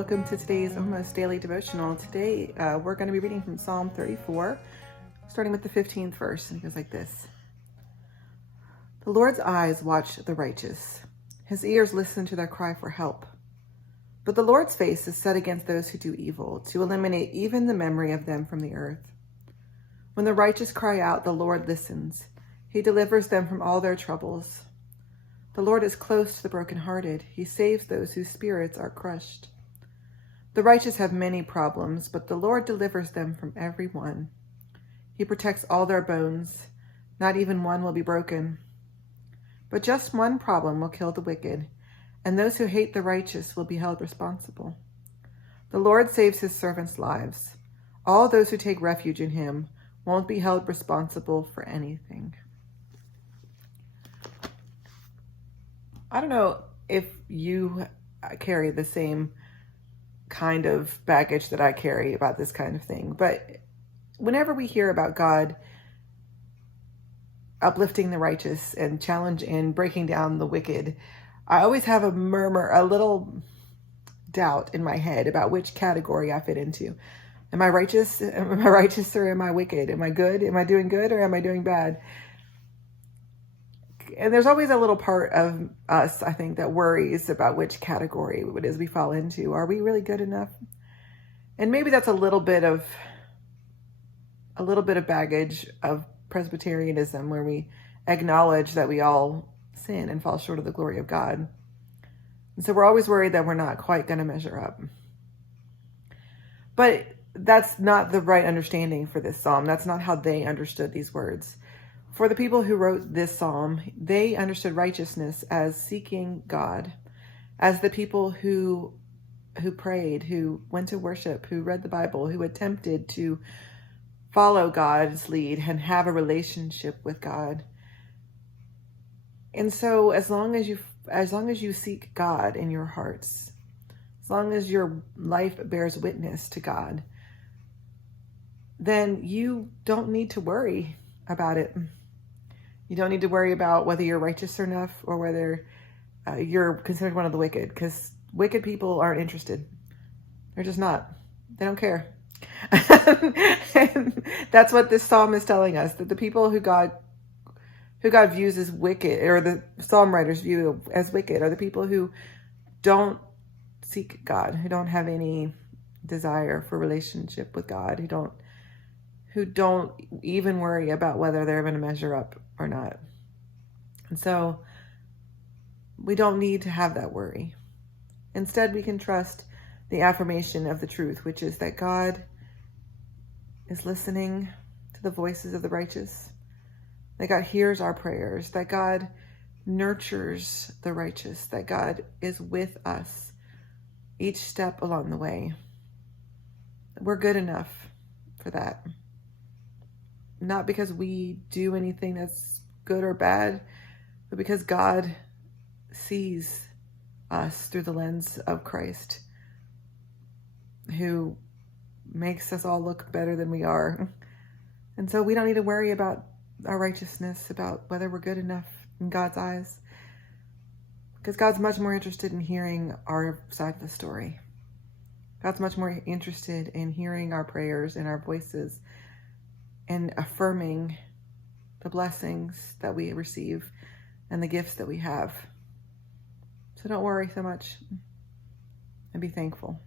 welcome to today's almost daily devotional. Today we're going to be reading from Psalm 34, starting with the 15th verse, and it goes like this. The Lord's eyes watch the righteous. His ears listen to their cry for help. But the Lord's face is set against those who do evil, to eliminate even the memory of them from the earth. When the righteous cry out, the Lord listens. He delivers them from all their troubles. The Lord is close to the brokenhearted. He saves those whose spirits are crushed. The righteous have many problems, but the Lord delivers them from every one. He protects all their bones. Not even one will be broken. But just one problem will kill the wicked, and those who hate the righteous will be held responsible. The Lord saves his servants' lives. All those who take refuge in him won't be held responsible for anything. I don't know if you carry the same kind of baggage that I carry about this kind of thing, but whenever we hear about God uplifting the righteous and challenge and breaking down the wicked, I always have a murmur, a little doubt in my head about which category I fit into. Am I righteous? Am I righteous or am I wicked? Am I good? Am I doing good or am I doing bad? And there's always a little part of us, I think, that worries about which category it is we fall into. Are we really good enough? And maybe that's a little bit of baggage of Presbyterianism, where we acknowledge that we all sin and fall short of the glory of God. And so we're always worried that we're not quite going to measure up. But that's not the right understanding for this psalm. That's not how they understood these words. For the people who wrote this psalm, they understood righteousness as seeking God, as the people who prayed, who went to worship, who read the Bible, who attempted to follow God's lead and have a relationship with God. And so as long as you seek God in your hearts, as long as your life bears witness to God, then you don't need to worry about it. You don't need to worry about whether you're righteous enough or whether you're considered one of the wicked, because wicked people aren't interested. They're just not. They don't care. And that's what this psalm is telling us, that the people who God views as wicked, or the psalm writers view as wicked, are the people who don't seek God, who don't have any desire for relationship with God, who don't even worry about whether they're going to measure up or not. And so we don't need to have that worry. Instead, we can trust the affirmation of the truth, which is that God is listening to the voices of the righteous, that God hears our prayers, that God nurtures the righteous, that God is with us each step along the way. We're good enough for that. Not because we do anything that's good or bad, but because God sees us through the lens of Christ, who makes us all look better than we are. And so we don't need to worry about our righteousness, about whether we're good enough in God's eyes, because God's much more interested in hearing our side of the story. God's much more interested in hearing our prayers and our voices and affirming the blessings that we receive and the gifts that we have. So don't worry so much and be thankful.